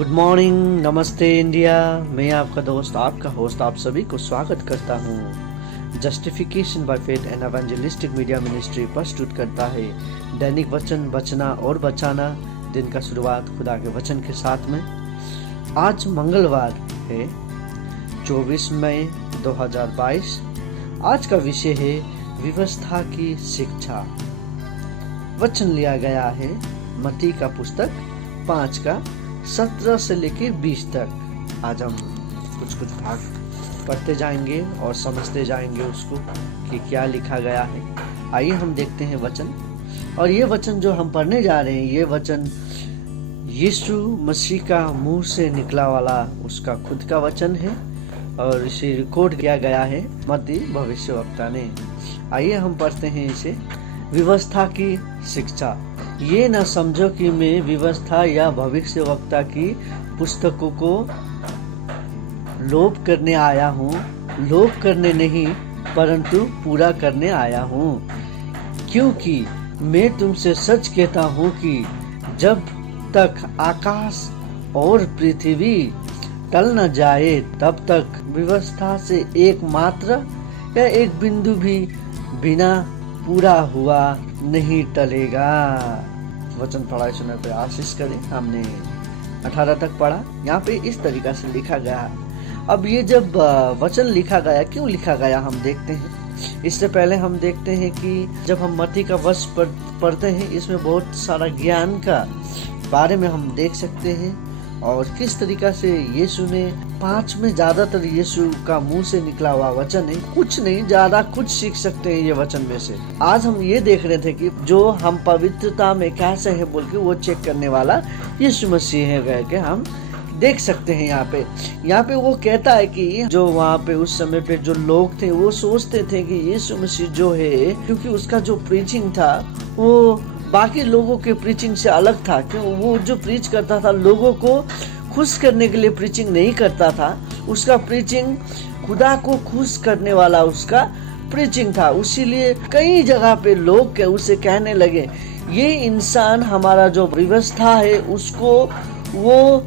Good morning, नमस्ते India. मैं आपका दोस्त, आपका होस्ट, आप सभी को स्वागत करता हूँ। Justification by faith and evangelistic media ministry प्रस्तुत करता है दैनिक वचन, बचना और बचाना। दिन का शुरुआत खुदा के वचन के साथ में। आज मंगलवार है 24 मई 2022। आज का विषय है व्यवस्था की शिक्षा। वचन लिया गया है मत्ती का पुस्तक 5 का 17 से लेके 20 तक। आज हम कुछ भाग पढ़ते जाएंगे और समझते जाएंगे उसको कि क्या लिखा गया है। आइए हम देखते हैं वचन। और ये वचन जो हम पढ़ने जा रहे हैं, ये वचन यीशु मसीह का मुंह से निकला वाला उसका खुद का वचन है और इसे रिकॉर्ड किया गया है मत्ती भविष्यवक्ता ने। आइए हम पढ़ते हैं इसे। व्यवस्था की शिक्षा। ये न समझो कि मैं व्यवस्था या भविष्यवक्ता की पुस्तकों को लोप करने आया हूँ। लोप करने नहीं, परंतु पूरा करने आया हूँ। क्योंकि मैं तुमसे सच कहता हूँ कि जब तक आकाश और पृथ्वी टल न जाए, तब तक व्यवस्था से एक मात्र या एक बिंदु भी बिना पूरा हुआ नहीं टलेगा। वचन पढ़ाई सुनने पर आशीष करें। हमने 18 तक पढ़ा। यहाँ पे इस तरीका से लिखा गया। अब ये जब वचन लिखा गया, क्यों लिखा गया हम देखते हैं। इससे पहले हम देखते हैं कि जब हम मत्ती का वचन पढ़ते हैं, इसमें बहुत सारा ज्ञान का बारे में हम देख सकते हैं और किस तरीका से यीशु ने 5 में ज्यादातर यीशु का मुंह से निकला हुआ वचन है। कुछ नहीं, ज्यादा कुछ सीख सकते हैं ये वचन में से। आज हम ये देख रहे थे कि जो हम पवित्रता में कैसे है बोल के वो चेक करने वाला यीशु मसीह है कह के हम देख सकते हैं। यहाँ पे वो कहता है कि जो वहाँ पे उस समय पे जो लोग थे वो सोचते थे कि यीशु मसीह जो है, क्योंकि उसका जो प्रीचिंग था वो बाकी लोगों के प्रीचिंग से अलग था। क्यों? वो जो प्रीच करता था लोगों को खुश करने के लिए प्रीचिंग नहीं करता था। उसका प्रीचिंग खुदा को खुश करने वाला उसका प्रीचिंग था। इसीलिए कई जगह पे लोग उसे कहने लगे, ये इंसान हमारा जो व्यवस्था है उसको वो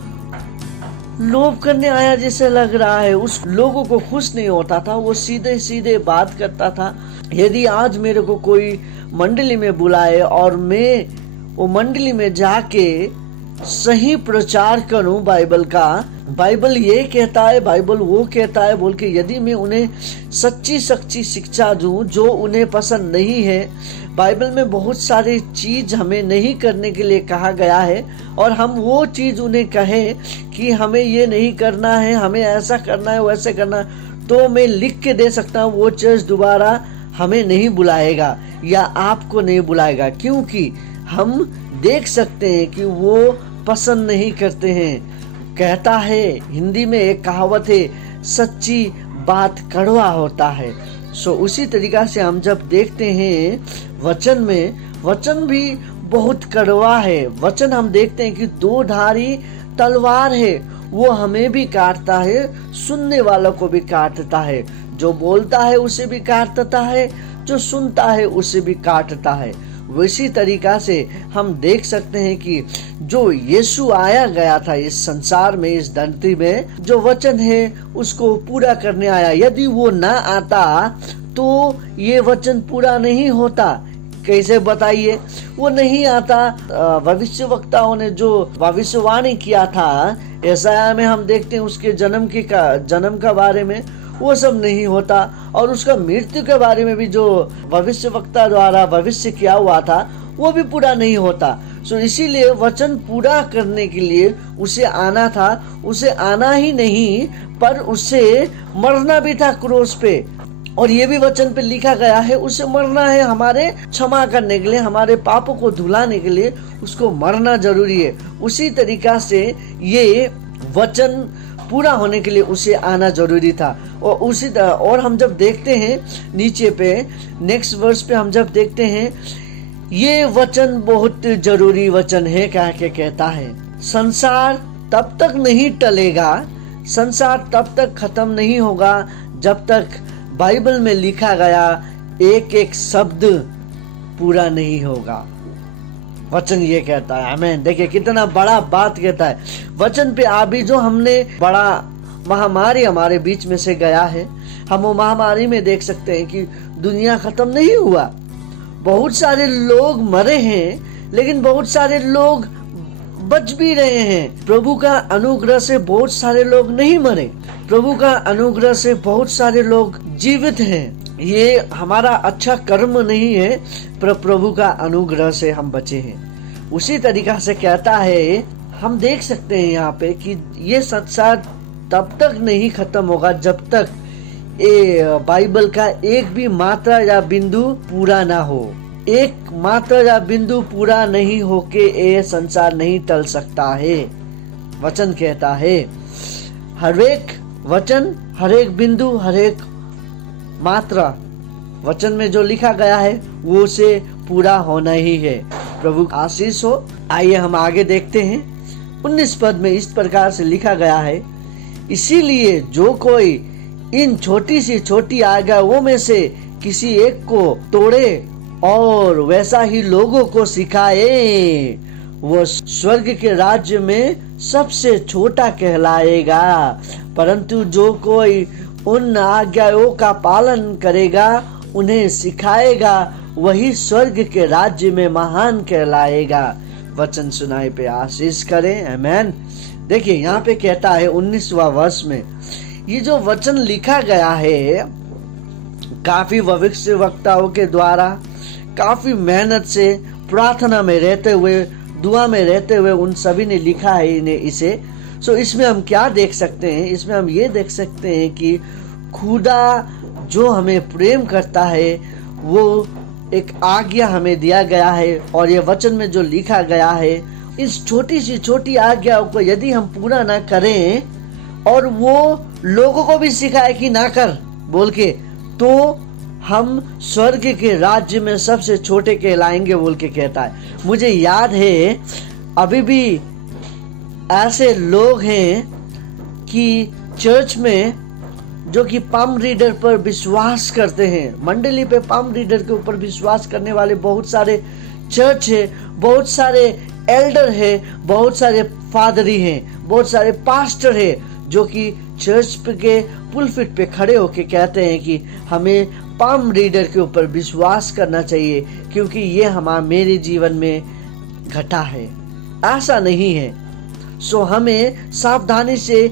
लोभ करने आया जैसे लग रहा है। उस लोगों को खुश नहीं होता था, वो सीधे सीधे बात करता था। यदि आज मेरे को कोई मंडली में बुलाए और मैं वो मंडली में जाके सही प्रचार करूं बाइबल का, बाइबल ये कहता है, बाइबल वो कहता है बोल के यदि मैं उन्हें सच्ची शिक्षा दूं जो उन्हें पसंद नहीं है। बाइबल में बहुत सारी चीज हमें नहीं करने के लिए कहा गया है और हम वो चीज उन्हें कहें कि हमें ये नहीं करना है, हमें ऐसा करना है, वैसे करना है, तो मैं लिख के दे सकता हूँ वो चर्च दोबारा हमें नहीं बुलाएगा या आपको नहीं बुलाएगा, क्योंकि हम देख सकते हैं कि वो पसंद नहीं करते हैं। कहता है, हिंदी में एक कहावत है, सच्ची बात कड़वा होता है। उसी तरीका से हम जब देखते हैं वचन में, वचन भी बहुत कड़वा है। वचन हम देखते हैं कि 2 धारी तलवार है, वो हमें भी काटता है, सुनने वालों को भी काटता है। जो बोलता है उसे भी काटता है, जो सुनता है उसे भी काटता है। वैसी तरीका से हम देख सकते हैं कि जो यीशु आया गया था इस संसार में, इस धरती में, जो वचन है उसको पूरा करने आया। यदि वो ना आता तो ये वचन पूरा नहीं होता। कैसे बताइए? वो नहीं आता। भविष्यवक्ताओं ने जो भविष्यवाणी किया था यशायाह में, हम देखते हैं उसके जन्म का बारे में वो सब नहीं होता और उसका मृत्यु के बारे में भी जो भविष्यवक्ता द्वारा भविष्य किया हुआ था वो भी पूरा नहीं होता। इसीलिए वचन पूरा करने के लिए उसे आना था। उसे आना ही नहीं पर उसे मरना भी था क्रूस पे, और ये भी वचन पे लिखा गया है उसे मरना है हमारे क्षमा करने के लिए, हमारे पापों को धुलाने के लिए उसको मरना जरूरी है। उसी तरीका से ये वचन पूरा होने के लिए उसे आना जरूरी था। और हम जब देखते हैं नीचे पे नेक्स्ट वर्स पे, हम जब देखते हैं ये वचन बहुत जरूरी वचन है। क्या कहता है, संसार तब तक नहीं टलेगा, संसार तब तक खत्म नहीं होगा जब तक बाइबल में लिखा गया एक एक शब्द पूरा नहीं होगा। वचन ये कहता है। आमीन। देखिए कितना बड़ा बात कहता है वचन पे। अभी जो हमने बड़ा महामारी हमारे बीच में से गया है, हम वो महामारी में देख सकते हैं कि दुनिया खत्म नहीं हुआ। बहुत सारे लोग मरे हैं, लेकिन बहुत सारे लोग बच भी रहे हैं। प्रभु का अनुग्रह से बहुत सारे लोग नहीं मरे, प्रभु का अनुग्रह से बहुत सारे लोग जीवित हैं। ये हमारा अच्छा कर्म नहीं है, पर प्रभु का अनुग्रह से हम बचे हैं। उसी तरीका से कहता है, हम देख सकते हैं यहाँ पे कि ये संसार तब तक नहीं खत्म होगा जब तक ये बाइबल का एक भी मात्रा या बिंदु पूरा ना हो। एक मात्रा या बिंदु पूरा नहीं होके ये संसार नहीं टल सकता है। वचन कहता है हर एक वचन, हर एक बिंदु, हर एक मात्रा वचन में जो लिखा गया है वो उसे पूरा होना ही है। प्रभु आशीष हो। आइए हम आगे देखते हैं। 19 पद में इस प्रकार से लिखा गया है, इसीलिए जो कोई इन छोटी सी छोटी आज्ञाओं में से किसी एक को तोड़े और वैसा ही लोगों को सिखाए, वो स्वर्ग के राज्य में सबसे छोटा कहलाएगा। परंतु जो कोई उन आज्ञाओं का पालन करेगा, उन्हें सिखाएगा, वही स्वर्ग के राज्य में महान कहलाएगा। वचन सुनाए पे आशीष करें। आमीन। देखिए यहाँ पे कहता है 19वां वर्ष में, ये जो वचन लिखा गया है काफी भविष्यवक्ताओं के द्वारा काफी मेहनत से, प्रार्थना में रहते हुए, दुआ में रहते हुए उन सभी ने लिखा है इन्हें इसे। सो इसमें हम क्या देख सकते हैं? इसमें हम ये देख सकते हैं कि खुदा जो हमें प्रेम करता है वो एक आज्ञा हमें दिया गया है, और ये वचन में जो लिखा गया है, इस छोटी सी छोटी आज्ञाओं को यदि हम पूरा ना करें और वो लोगों को भी सिखाए कि ना कर बोल के, तो हम स्वर्ग के राज्य में सबसे छोटे कहलाएंगे बोल के कहता है। मुझे याद है अभी भी ऐसे लोग हैं कि चर्च में जो कि पाम रीडर पर विश्वास करते हैं, मंडली पे पाम रीडर के ऊपर विश्वास करने वाले बहुत सारे चर्च है, बहुत सारे एल्डर है, बहुत सारे फादरी हैं, बहुत सारे पास्टर है जो कि चर्च के पुलपिट पे खड़े होके कहते हैं कि हमें पाम रीडर के ऊपर विश्वास करना चाहिए क्योंकि ये मेरे जीवन में घटा है। ऐसा नहीं है। सो हमें सावधानी से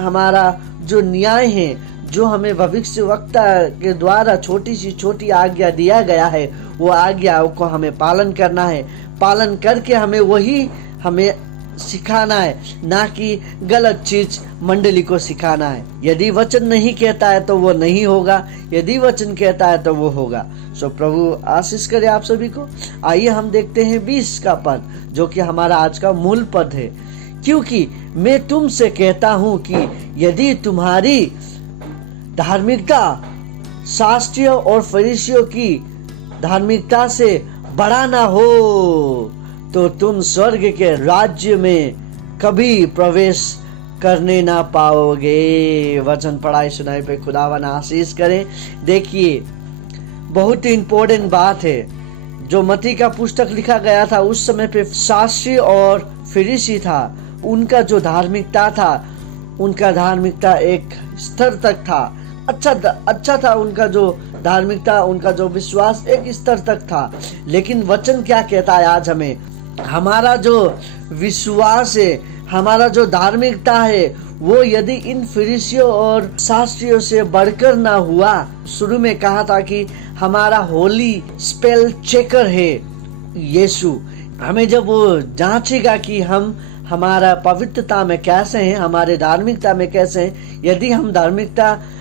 हमारा जो न्याय है, जो हमें भविष्यवक्ता के द्वारा छोटी सी छोटी आज्ञा दिया गया है, वो आज्ञाओं को हमें पालन करना है। पालन करके हमें सिखाना है, ना कि गलत चीज मंडली को सिखाना है। यदि वचन नहीं कहता है तो वो नहीं होगा, यदि वचन कहता है तो वो होगा। सो प्रभु आशीष करे आप सभी को। आइए हम देखते हैं 20 का पद, जो कि हमारा आज का मूल पद है। क्योंकि मैं तुमसे कहता हूं कि यदि तुम्हारी धार्मिकता शास्त्रियों और फरीसियों की धार्मिकता से बड़ा ना हो तो तुम स्वर्ग के राज्य में कभी प्रवेश करने ना पाओगे। वचन पढ़ाई सुनाई पे खुदावन आशीष करें। देखिए बहुत ही इम्पोर्टेंट बात है। जो मत्ती का पुस्तक लिखा गया था उस समय पे शास्त्री और फरीसी था, उनका जो धार्मिकता था, उनका धार्मिकता एक स्तर तक था, अच्छा था। उनका जो धार्मिकता, उनका जो विश्वास एक स्तर तक था। लेकिन वचन क्या कहता है आज हमें? हमारा जो विश्वास है, हमारा जो धार्मिकता है, वो यदि इन फरीसियों और शास्त्रियों से बढ़कर ना हुआ। शुरू में कहा था कि हमारा होली स्पेल चेकर है यीशु। हमें जब वो जांचेगा कि हम हमारा पवित्रता में कैसे हैं, हमारे धार्मिकता में कैसे हैं, यदि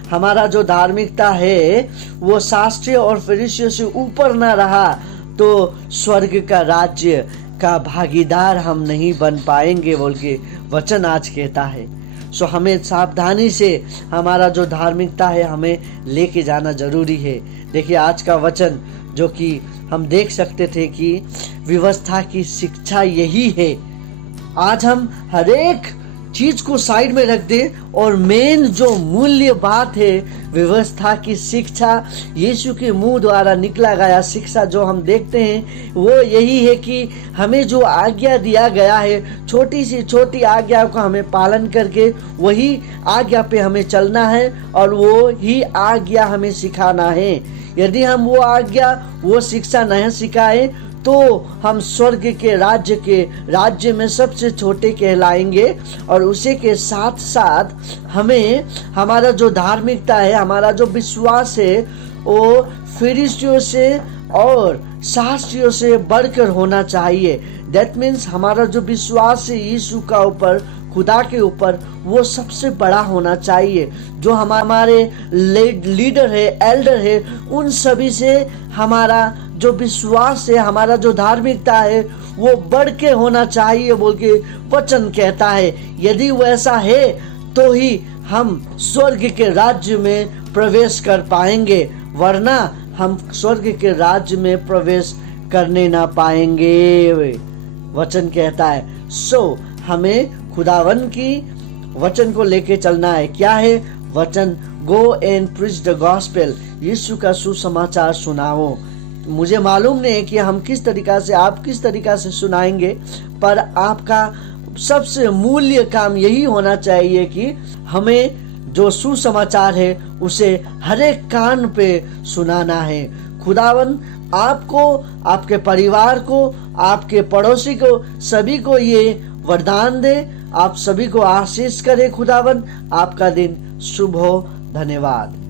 हमारा जो धार्मिकता है वो शास्त्रियों और फरीसियों से ऊपर ना रहा, तो स्वर्ग का राज्य का भागीदार हम नहीं बन पाएंगे बोल के वचन आज कहता है। सो हमें सावधानी से हमारा जो धार्मिकता है हमें लेके जाना जरूरी है। देखिए आज का वचन जो कि हम देख सकते थे कि व्यवस्था की शिक्षा यही है। आज हम हर एक चीज को साइड में रख दे और मेन जो मूल्य बात है व्यवस्था की शिक्षा, यीशु के मुंह द्वारा निकला गया शिक्षा जो हम देखते हैं वो यही है कि हमें जो आज्ञा दिया गया है, छोटी सी छोटी आज्ञा का हमें पालन करके वही आज्ञा पे हमें चलना है और वो ही आज्ञा हमें सिखाना है। यदि हम वो आज्ञा वो शिक्षा नहीं सिखाए तो हम स्वर्ग के राज्य में सबसे छोटे कहलाएंगे। और उसी के साथ साथ हमें हमारा जो धार्मिकता है, हमारा जो विश्वास है वो फरीसियों से और शास्त्रियों से बढ़कर होना चाहिए। दैट मीन्स हमारा जो विश्वास है यीशु का ऊपर, खुदा के ऊपर, वो सबसे बड़ा होना चाहिए। जो हमारे लीडर है, एल्डर है, उन सभी से हमारा जो विश्वास है, हमारा जो धार्मिकता है वो बढ़ के होना चाहिए बोल के वचन कहता है। यदि वैसा है तो ही हम स्वर्ग के राज्य में प्रवेश कर पाएंगे, वरना हम स्वर्ग के राज्य में प्रवेश करने ना पाएंगे, वचन कहता है। हमें खुदावन की वचन को लेके चलना है। क्या है वचन? Go and preach the gospel, यीशु का सुसमाचार सुनाओ। मुझे मालूम नहीं है कि हम किस तरीका से, आप किस तरीका से सुनाएंगे, पर आपका सबसे मूल्य काम यही होना चाहिए कि हमें जो सुसमाचार है उसे हर एक कान पे सुनाना है। खुदावन आपको, आपके परिवार को, आपके पड़ोसी को, सभी को ये वरदान दे। आप सभी को आशीष करे खुदावन। आपका दिन शुभ हो। धन्यवाद।